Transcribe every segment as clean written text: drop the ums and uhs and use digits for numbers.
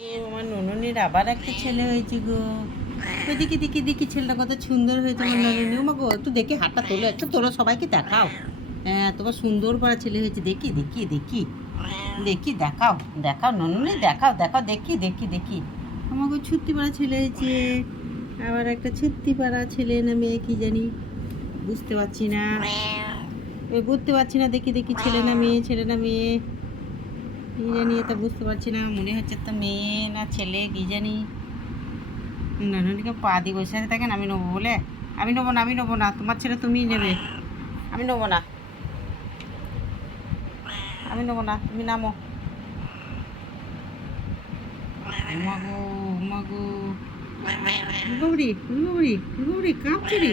আমার নননের আবার একটা ছেলে হয়েছে গো। ওই দেখি দেখি দেখি ছেলেটা কত সুন্দর হয়েছে আমার নননী। ও মা গো, একটু দেখে হাতটা তোলো, একটু তোলো, সবাইকে দেখাও। হ্যাঁ, তোমার সুন্দর পাড়া ছেলে হয়েছে। দেখি দেখি দেখি দেখি দেখাও দেখাও নননী, দেখাও দেখাও, দেখি দেখি দেখি। আমার গো ছুট্টি পাড়া ছেলে হয়েছে। আবার একটা ছুট্টি পাড়া ছেলে না মেয়ে কি জানি, বুঝতে পারছি না, বুঝতে পারছি না। দেখি দেখি ছেলে না মেয়ে, ছেলে না মেয়ে কি জানি, এটা বুঝতে পারছি না। মনে হচ্ছে তো মেয়ে না ছেলে কি জানি। নানুনিকে পা দিয়ে বসে আছে, থাকেন আমি নেবো বলে। আমি নেবো না, আমি নেবো না, তোমার ছেলে তুমিই নেবে। আমি নেবো না, আমি নেবো না, তুমি নামো। মাগো মাগো, গুলবাবুরি গুলবাবুরি গুলবাবুরি কাঁপছে রে,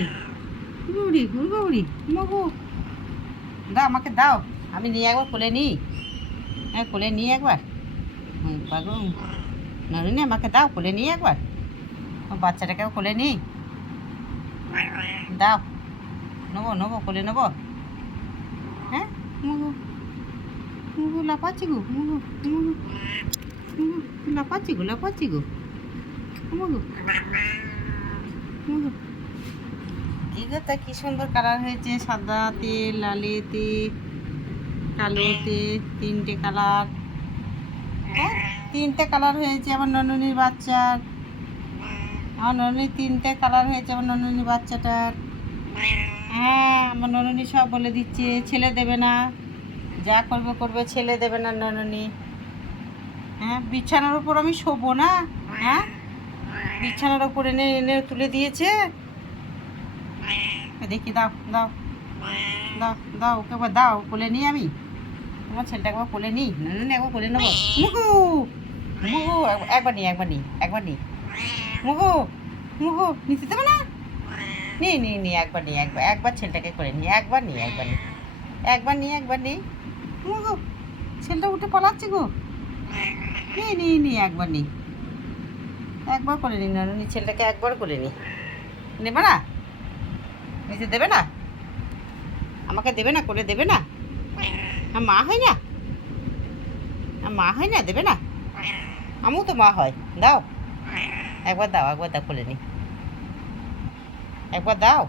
গুলবাবুরি গুলবাবুরি। মাগো দাও, আমাকে দাও, আমি নিয়ে একবার কোলে নিই। হ্যাঁ, কোলে নিই একবার। পাগো নানুনি, আমাকে দাও, কোলে নিই একবার। বাচ্চাটাকেও কোলে নিই, দাও। নেবো নেবো, কোলে নেবো। হ্যাঁ, মুগু মুগু লাফাচ্ছি গো, মুগু মুগু মুগু লাফাচ্ছি গো, লাফাচ্ছি গো, মুগু মুগু। এগুলোটা কি সুন্দর কালার হয়েছে, সাদাতে, লালেতে, কালোতে, তিনটে কালার। হ্যাঁ, তিনটে কালার হয়েছে আমার নননীর বাচ্চার। আমার নননীর তিনটে কালার হয়েছে আমার নননীর বাচ্চাটার। হ্যাঁ, আমার নননী সব বলে দিচ্ছে, ছেলে দেবে না, যা করবে করবে, ছেলে দেবে না নননী। হ্যাঁ, বিছানার উপর আমি শোবো না। হ্যাঁ, বিছানার উপর এনে এনে তুলে দিয়েছে। দেখি, দাও দাও দাও দাও, ওকে একবার দাও, কোলে নিই আমি। তোমার ছেলেটাকে একবার কোলে নিই, নননী একবার কোলে নেবো। মুগু মুগু, একবার নিই, একবার নিই, একবার নিই। মুগু মুগু, নিতে দেবে না। নি নি নি, একবার নিই, একবার একবার ছেলেটাকে করে নিই, একবার নিই, একবার নিই, একবার নিই, একবার নিই। মুগু, ছেলেটা উঠে পালাচ্ছে গো। নি নি নি, একবার নিই, একবার করে নিই নননী, ছেলেটাকে একবার করে নিই। নেবে না, নিতে দেবে না, আমাকে দেবে না, করে দেবে না। মা হয় না, মা হয় না, দেবে না। আমিও তো মা হয়, দাও একবার, দাও একবার, দাও করে নিই, একবার দাও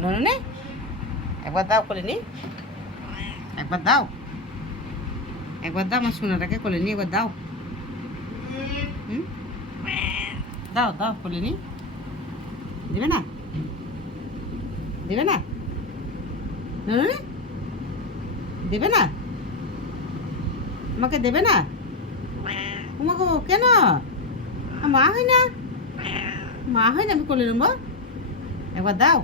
নননী, একবার দাও করে নিই, একবার দাও, একবার দাও, আমার সোনাটাকে কোলে নিই, একবার দাও। হুম, দাও দাও, কোলে নিই। দেবে না, দেবে না নননী, দেবে না, আমাকে দেবে না। তোমাকে কেন, মা হয় না, মা হয় না, আমি কোলে নেবো। একবার দাও,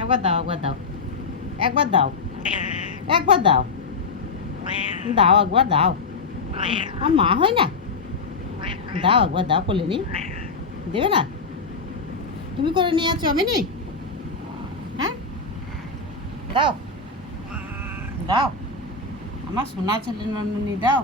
একবার দাও, একবার দাও, একবার দাও, একবার দাও, দাও একবার দাও। আমার মা হয় না, দাও একবার, দাও কোলে নি। দেবে না, তুমি করে নিয়ে আছো, আমি নেই। হ্যাঁ, দাও দাও, আমার সোনা ছেলে নননী, দাও।